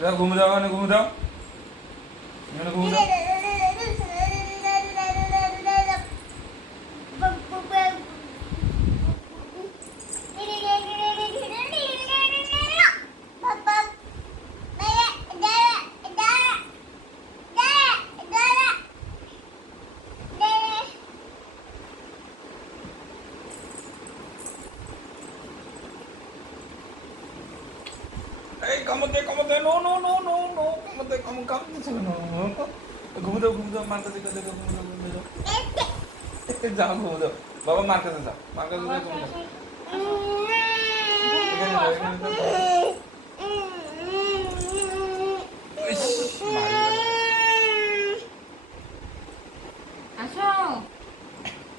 যাও ঘুমে দাও, মানে ঘুমে দাও, এখানে ঘুমে দাও। এই কামতে কামতে, no no no no no, কামতে কামতে ছিল না। ঘুমে দাও ঘুমে দাও, মার কাছে গেলে ঘুমে দাও ঘুমে দাও। যাও ঘুমে দাও, বাবা মার কাছে যাও, মার কাছে যাও ঘুমে দাও। এখানে যাও, এখানে যাও। ইস, মারি গেল। আসো।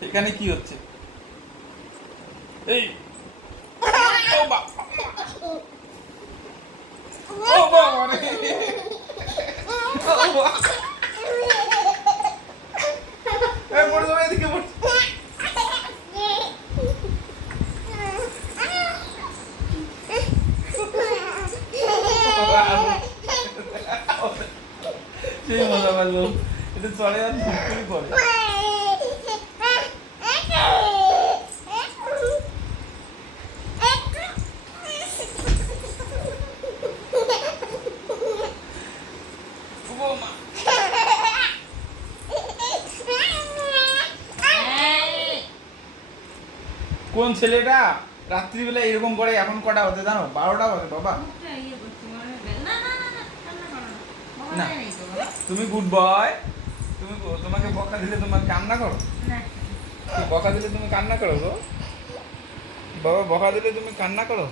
এখানে কি হচ্ছে? এই ও বাবা, ও বাবা রে, ও বাবা। এই পড়ে যাবে, এদিকে পড়ে। সেই মজা পারলো, এটা চলে আর ধুপকুড়ি পড়ে। ও মা, কোন ছেলেটা রাত্রিবেলা এরকম করে? এখন কটা হতে জানো? 12টা বাজে বাবা। না, তুমি গুড বয়, তুমি তোমাকে বকা দিলে তোমার কান্না করো? বকা দিলে তুমি কান্না করো গো বাবা? বকা দিলে তুমি কান্না করো?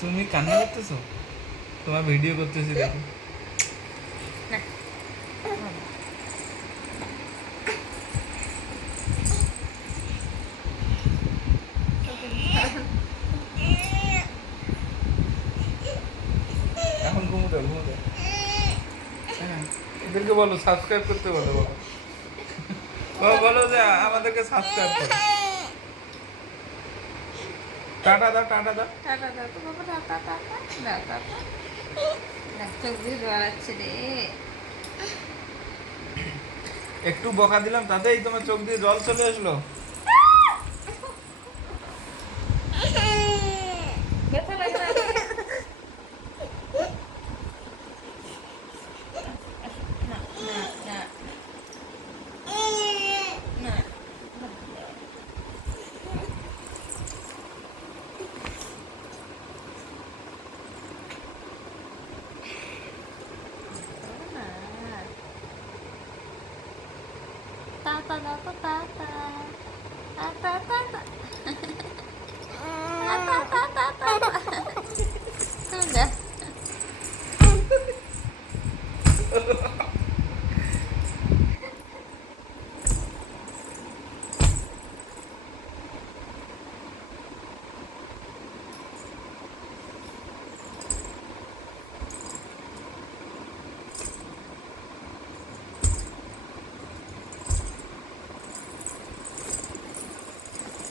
তুমি কান্না করতেছো? তোমার ভিডিও করতেছি দেখো। এখন ঘুমো দাও, ঘুমো দাও। হ্যাঁ, এদেরকে বলো সাবস্ক্রাইব করতে, বলো বাবা। বাবা বলো যে আমাদেরকে সাবস্ক্রাইব করো। টাটা দাও, টাটা দাও। টাটা দাও তো বাবা, টাটা টাটা দাও, টাটা। চোখ দিয়ে জল আসছে রে। একটু বকা দিলাম তাতেই তোমার চোখ দিয়ে জল চলে আসলো। ব্যথা লাগে না? না, না, না। না। টাটা দাও তো, tata. Tata, tata. Tata, tata, tata. যা।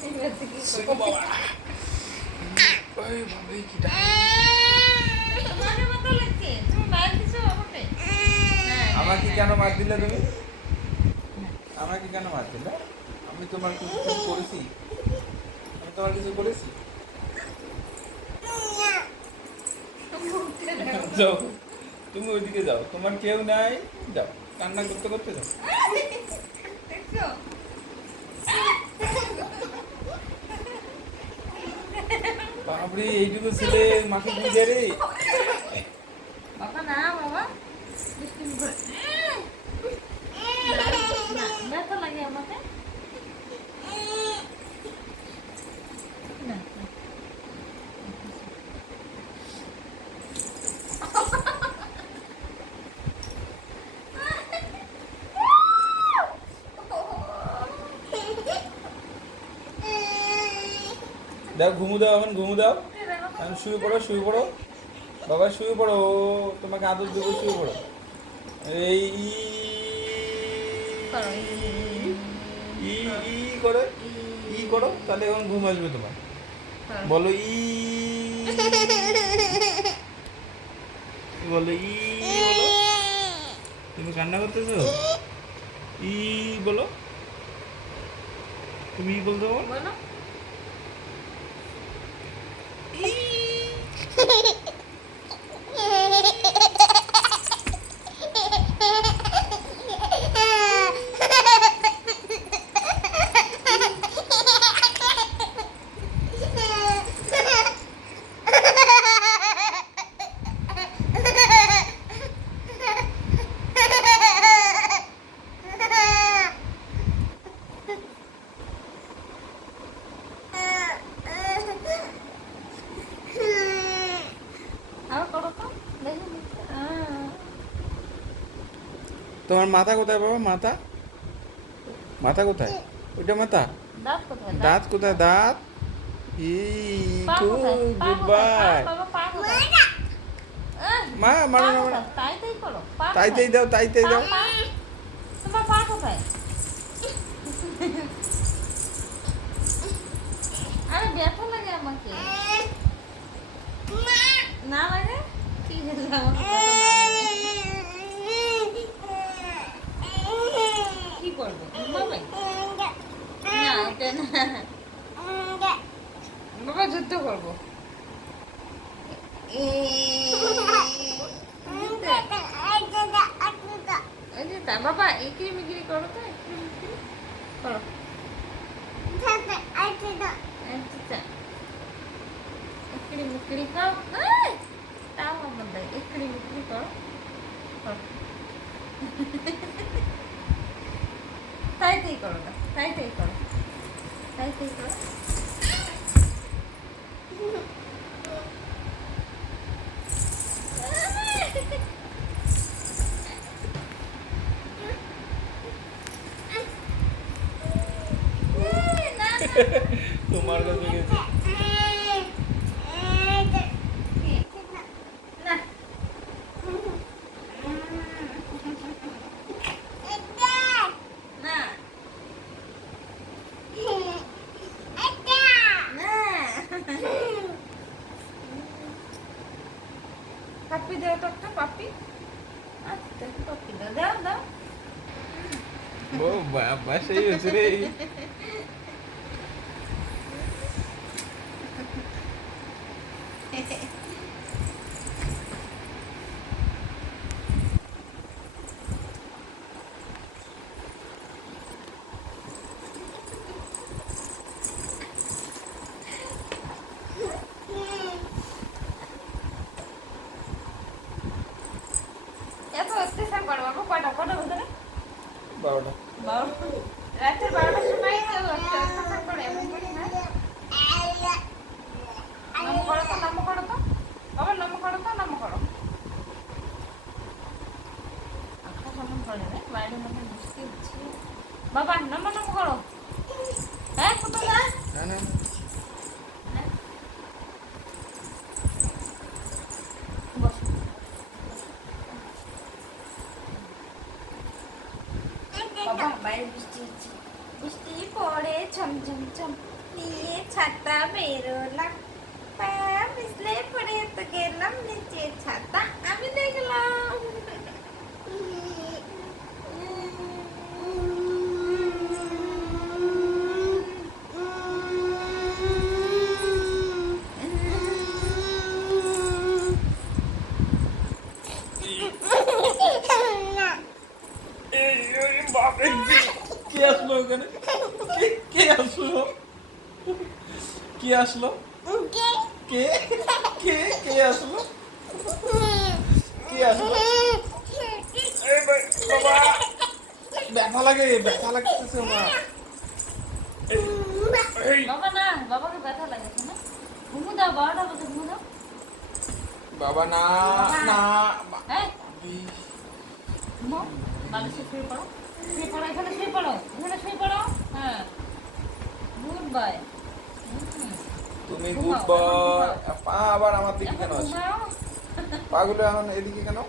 এবার থেকে কি ও করবো? বাবা, ওই বাবা, এই কিটা? তোমাকে মতো লাগছে, তুমি মায়ের কিছু আমাকে? আমাকে কেন মার দিলে তুমি? আমাকে কেন মার দিলে? আমি তোমার কিছু কিছু করেছি? আমি তোমার কিছু করেছি? যাও, তুমি ওইদিকে যাও, তোমার কেউ নাই, যাও কান্না করতে করতে যাও। দেখছো? বাপরে, এইটুকু ছেলে মাকে বুঝে রে। বাবা না, বাবা দুষ্টুমি করে। না, ব্যথা লাগে আমাকে। না, না। দাও ঘুমু দাও, এখন ঘুমু দাও, এখন শুয়ে পড়ো, শুয়ে পড়ো বাবা, শুয়ে পড়ো, তোমাকে আদর দেবো, শুয়ে পড়ো। এই করো। ই ই করে, ই করো, তাহলে এখন ঘুম আসবে তোমার। করো। বলো ই বলো ই বলো। তুমি কান্না করতেছো? ই বলো। তুমি বলতে পারো? বলো আর করো তো দেখি তোমার মাথা কোথায় বাবা? মাথা মাথা কোথায়? ওইটা মাথা। দাঁত কোথায় দাঁত কোথায়? দাঁত। ই পা কোথায়? পা গুড কোথায়? বাই। বাবা পা কোথায়? মা পা মারো না মারো। কোথায়? তাইতেই করো। পা তাইতেই কোথায়? দাও, তাইতেই দাও। পা, তোমার পা কোথায়? আরে ব্যথা লাগে আমাকে। না লাগে? ঠিক আছে আমাকে ব্যথা না লাগে। কি করবে? ঘুমাবে? না এটা না। বাবা যুদ্ধ করবো। এই যে তা বাবা একিরি মিকিরি করো তো, একিরি মিকিরি করো। আচ্ছা একিরি মিকিরি খাও। এই, তাও আমার দেয় একিরি মিকিরি করো করো। তাইতেই করো না, তাইতেই করো, তাইতেই করো। না না তোমার কাছে গেছে। না না পাপ্পি দাও তো একটা পাপ্পি। আচ্ছা পাপ্পি দাও, দাও দাও। ও বাবা সেই হয়েছে রে। এত অত্যাচার করো বাবা। কয়টা কটা বলতে না? 12টা। রাতের 12টার সময় তো অত্যাচার করে এমন করি না। নম করো তো, নম করো তো বাবা, নম করো তো, নম করো। আচ্ছা কেমন করে রে বাইরের মধ্যে বৃষ্টি হচ্ছে। বাবা নম নম করো। হ্যাঁ কোথায় যা? না না বসো। বাবা বাইরে বৃষ্টি হচ্ছে, বৃষ্টি পড়ে ছম ছম ছম, নিয়ে ছাতা বেরোলাম, পা পিছলে পড়ে তো গেলাম নিচে, ছাতা আমি দেখলাম। এই বাপরে কে আসলো ওখানে? কে আসলো? কে আসলো? কে কে কে আসলো? কে আসলো? এই বাবা ব্যথা লাগে, ব্যথা লাগতেছে মা। এই বাবা না, বাবাকে ব্যথা লাগেছে না? ঘুমু দাও, 12টা বাজে ঘুমু দাও। বাবা না না হ্যাঁ ঘুমাও, বালিশে শুয়ে পড়ো, শুয়ে পড়ো, এখানে শুয়ে পড়ো, এখানে শুয়ে পড়ো। হ্যাঁ গুড বাই। তুমি ঘুমাও, গুড এখন বয়। ঘুমাও। পা আবার আমার দিকে এখন কেন আসে? ঘুমাও পাগুলো এখন এদিকে কেন?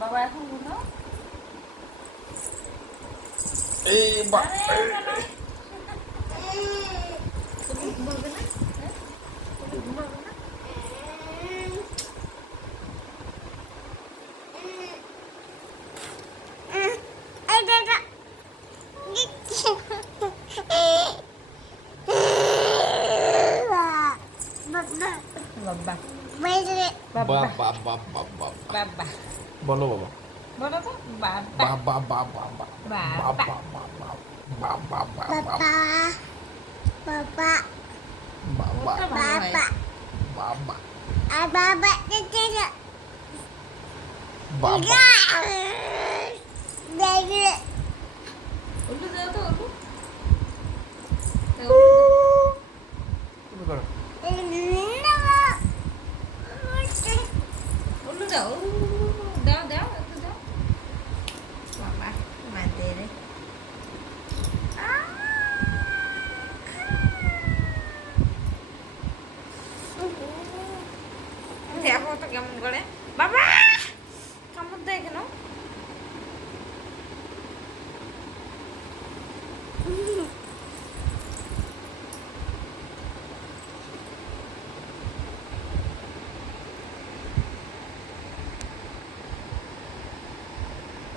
বাবা, এখন ঘুমাও। এই আরে কেন? তুমি ঘুমাবে না? হ্যাঁ? তুমি ঘুমাবে না? বাবা বাবা বাবা বাবা বাবা বাবা বলো বাবা বলো তো বাবা বাবা বাবা বাবা বাবা বাবা বাবা বাবা বাবা ওটা ভালো হয়। বাবা বাবা বাবা উল্টু দাও তো উল্টু তুমি করো উল্টু দাও দাও দাও একটু দাও বাবা মাদের দেখো তো কেমন করে বাবা